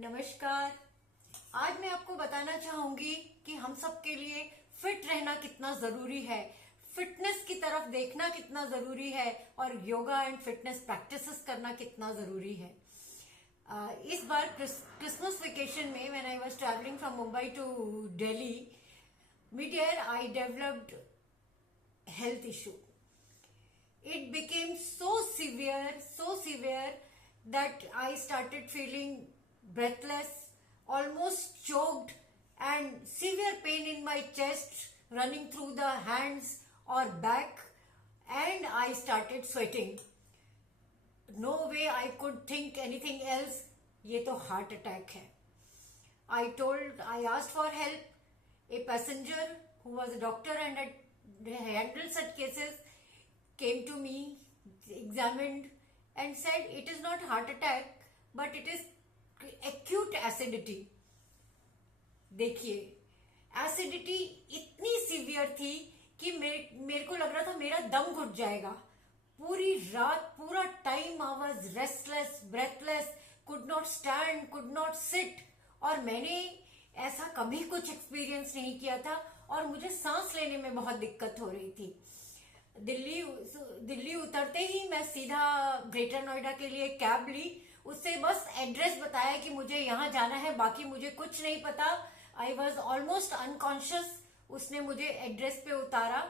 नमस्कार। आज मैं आपको बताना चाहूंगी कि हम सब के लिए फिट रहना कितना जरूरी है, फिटनेस की तरफ देखना कितना जरूरी है और योगा एंड फिटनेस प्रैक्टिसेस करना कितना जरूरी है। इस बार क्रिसमस वेकेशन में when I was travelling from Mumbai to Delhi, mid year I developed health issue. It became so severe that I started feeling breathless, almost choked, and severe pain in my chest running through the hands or back, and I started sweating. No way I could think anything else. ये तो heart attack है. I asked for help. A passenger who was a doctor and had handled such cases came to me, examined and said it is not heart attack but it is acute acidity. देखिए, acidity इतनी severe थी कि मेरे को लग रहा था मेरा दम घुट जाएगा। पूरी रात, पूरा time I was restless, breathless, could not stand, could not sit. और मैंने ऐसा कभी कुछ एक्सपीरियंस नहीं किया था और मुझे सांस लेने में बहुत दिक्कत हो रही थी। दिल्ली उतरते ही मैं सीधा ग्रेटर नोएडा के लिए कैब ली। उससे बस एड्रेस बताया कि मुझे यहाँ जाना है, बाकी मुझे कुछ नहीं पता। I was almost unconscious. उसने मुझे एड्रेस पे उतारा।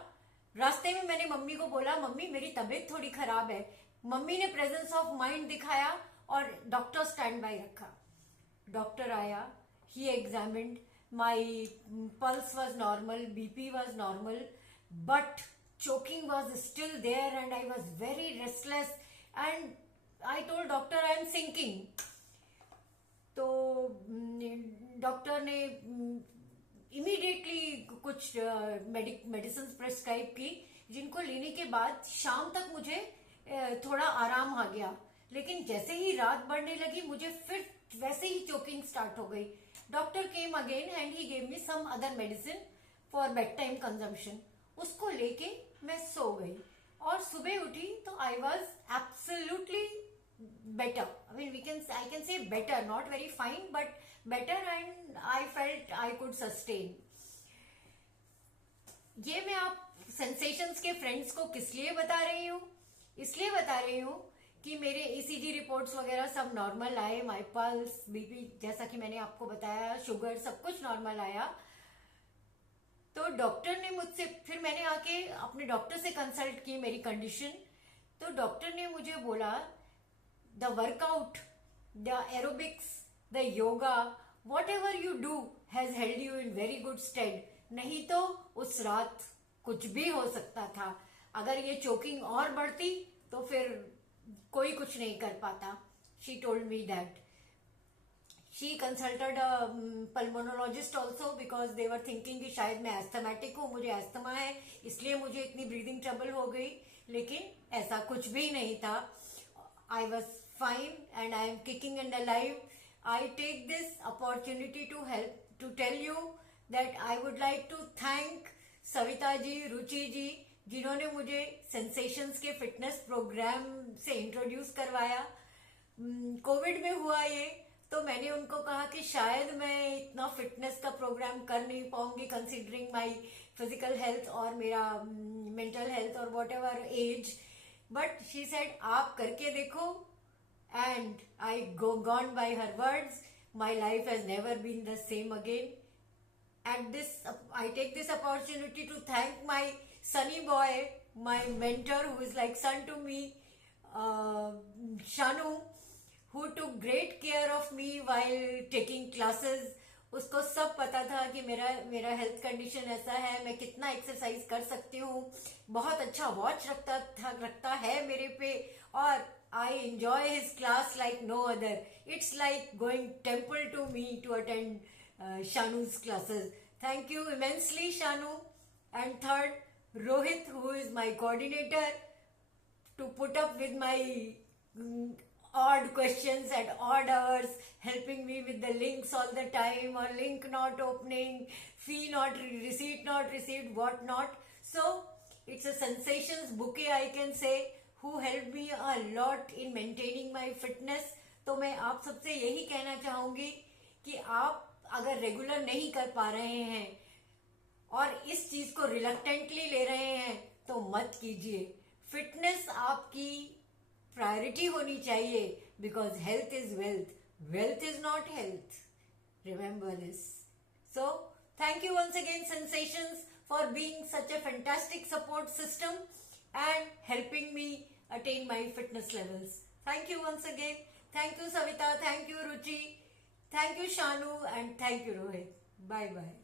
रास्ते में मैंने मम्मी को बोला, मम्मी मेरी तबीयत थोड़ी खराब है। मम्मी ने प्रेजेंस ऑफ माइंड दिखाया और डॉक्टर स्टैंड बाय रखा। डॉक्टर आया, ही examined, my pulse was normal, BP was normal, but choking was still there and I was very restless and I told doctor I am sinking. तो doctor ने immediately कुछ medicine prescribe की, जिनको लेने के बाद शाम तक मुझे थोड़ा आराम आ गया। लेकिन जैसे ही रात बढ़ने लगी मुझे फिर वैसे ही चोकिंग स्टार्ट हो गई। Doctor came again and he gave me some other medicine for bed time consumption. उसको लेके मैं सो गई और सुबह उठी तो I was absolutely better. I can say better, not very fine but better, and I felt I could sustain. ये मैं आप सेंसेशंस के फ्रेंड्स को किस लिए बता रही हूँ? इसलिए बता रही हूँ कि मेरे ईसीजी रिपोर्ट्स वगैरह सब नॉर्मल आए, माय पल्स, बीपी, जैसा कि मैंने आपको बताया, शुगर, सब कुछ नॉर्मल आया। तो डॉक्टर ने मुझसे, फिर मैंने आके अपने डॉक्टर से कंसल्ट की मेरी कंडीशन। तो डॉक्टर ने मुझे बोला, the workout, the aerobics, the yoga, whatever you do has held you in very good stead. नहीं तो उस रात कुछ भी हो सकता था। अगर ये चोकिंग और बढ़ती तो फिर कोई कुछ नहीं कर पाता। She told me that. She consulted pulmonologist also because they were thinking कि शायद मैं एस्थमेटिक हूँ, मुझे एस्थमा है, इसलिए मुझे इतनी ब्रीदिंग ट्रबल हो गई। लेकिन ऐसा कुछ भी नहीं था। I was fine and I am kicking and alive. I take this opportunity to help to tell you that I would like to thank Savita ji, Ruchi ji, जिन्होंने मुझे सेंसेशंस के फिटनेस प्रोग्राम से इंट्रोड्यूस करवाया। कोविड में हुआ ये, तो मैंने उनको कहा कि शायद मैं इतना फिटनेस का प्रोग्राम कर नहीं पाऊंगी कंसिडरिंग माय फिजिकल हेल्थ और मेरा मेंटल हेल्थ और whatever age, but she said आप करके देखो। And I gone by her words. My life has never been the same again. At this, I take this opportunity to thank my sunny boy, my mentor who is like son to me, Shanu, who took great care of me while taking classes. उसको सब पता था कि मेरा health condition ऐसा है, मैं कितना एक्सरसाइज कर सकती हूँ। बहुत अच्छा वॉच रखता है मेरे पे और I enjoy his class like no other. It's like going temple to me to attend Shanu's classes. Thank you immensely, Shanu. And third, Rohit, who is my coordinator, to put up with my odd questions at odd hours, helping me with the links all the time, or link not opening, fee not receipt not received, what not. So it's a sensations bouquet, I can say, who helped me a lot in maintaining my fitness. तो मैं आप सबसे यही कहना चाहूंगी कि आप अगर रेगुलर नहीं कर पा रहे हैं और इस चीज को रिलक्टेंटली ले रहे हैं तो मत कीजिए। फिटनेस आपकी प्रायोरिटी होनी चाहिए, because health is wealth, wealth is not health, remember this. So thank you once again Sensations for being such a fantastic support system and helping me attain my fitness levels. Thank you once again. Thank you Savita, thank you Ruchi, thank you Shanu, and thank you Rohit. Bye bye.